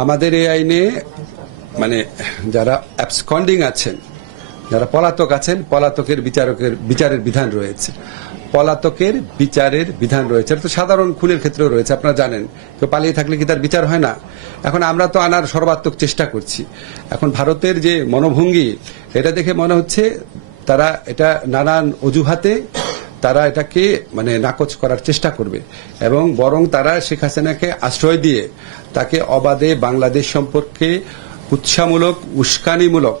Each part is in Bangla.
আমাদের এই আইনে মানে যারা অ্যাবসকন্ডিং আছেন, যারা পলাতক আছেন, পলাতকের বিচারের বিধান রয়েছে। পলাতকের বিচারের বিধান রয়েছে। এটা তো সাধারণ খুনের ক্ষেত্রেও রয়েছে, আপনারা জানেন। কেউ পালিয়ে থাকলে কি তার বিচার হয় না? এখন আমরা তো আনার সর্বাত্মক চেষ্টা করছি। এখন ভারতের যে মনোভঙ্গি, এটা দেখে মনে হচ্ছে তারা এটা নানান অজুহাতে তারা এটাকে মানে নাকচ করার চেষ্টা করবে, এবং বরং তারা শেখ হাসিনাকে আশ্রয় দিয়ে তাকে অবাধে বাংলাদেশ সম্পর্কে উৎসাহমূলক, উস্কানিমূলক,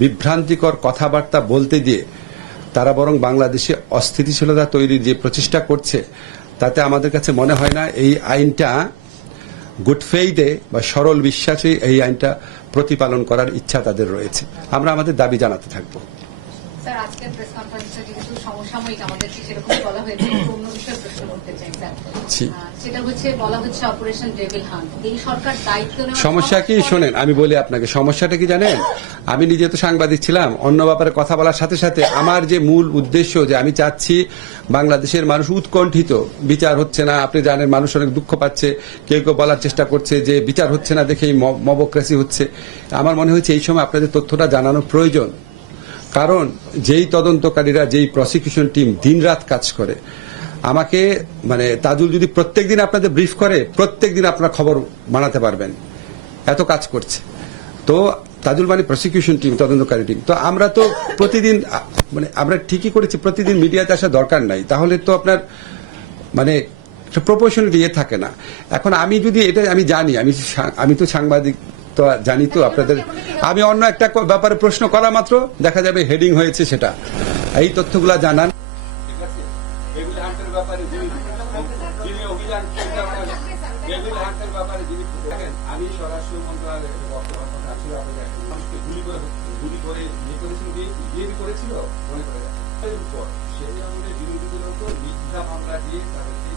বিভ্রান্তিকর কথাবার্তা বলতে দিয়ে তারা বরং বাংলাদেশে অস্থিতিশীলতা তৈরির যে প্রচেষ্টা করছে, তাতে আমাদের কাছে মনে হয় না এই আইনটা গুড ফেইথে বা সরল বিশ্বাসে এই আইনটা প্রতিপালন করার ইচ্ছা তাদের রয়েছে। আমরা আমাদের দাবি জানাতে থাকবো। স্যার, আজকের প্রেস কনফারেন্সে যেহেতু সমসাময়িক আমাদেরকে সেরকম বলা হয়েছে, অন্য বিষয়ে প্রশ্ন করতে চাই স্যার। সেটা হচ্ছে বলা হচ্ছে অপারেশন ডেভিল হান্ট। এই সরকার দায়িত্ব নেওয়ার সমস্যা কি শোনেন, আমি বলি আপনাকে সমস্যাটা কি জানেন? আমি নিজে তো সাংবাদিক ছিলাম, অন্য ব্যাপারে কথা বলার সাথে সাথে আমার যে মূল উদ্দেশ্য যে আমি চাচ্ছি বাংলাদেশের মানুষ উৎকণ্ঠিত, বিচার হচ্ছে না। আপনি জানেন মানুষ অনেক দুঃখ পাচ্ছে, কেউ কেউ বলার চেষ্টা করছে যে বিচার হচ্ছে না দেখেই মবক্রেসি হচ্ছে। আমার মনে হয়েছে এই সময় আপনাদের তথ্যটা জানানো প্রয়োজন, কারণ যেই তদন্তকারীরা, যেই প্রসিকিউশন টিম দিনরাত কাজ করে, আমাকে মানে তাজুল যদি প্রত্যেকদিন আপনাদের ব্রিফ করে, প্রত্যেকদিন আপনারা খবর বানাতে পারবেন, এত কাজ করছে। তো তাজুল মানে প্রসিকিউশন টিম, তদন্তকারী টিম। তো আমরা তো প্রতিদিন মানে আমরা ঠিকই করেছি, প্রতিদিন মিডিয়াতে আসা দরকার নাই, তাহলে তো আপনার মানে প্রপোর্শনালিটি থাকে না। এখন আমি যদি এটা আমি জানি, আমি তো সাংবাদিক, তো জানি তো আপনাদের, আমি অন্য একটা ব্যাপারে প্রশ্ন করা মাত্র দেখা যাবে হেডিং হয়েছে সেটা। এই তথ্যগুলা জানান। আমি স্বরাষ্ট্র মন্ত্রণালয়ের বর্তমান ছিল, মানুষকে গুলি করে বিয়ে করেছিল মনে করে সেই আমলে বিরোধীদের উপর মিথ্যা মামলা দিয়ে তাদেরকে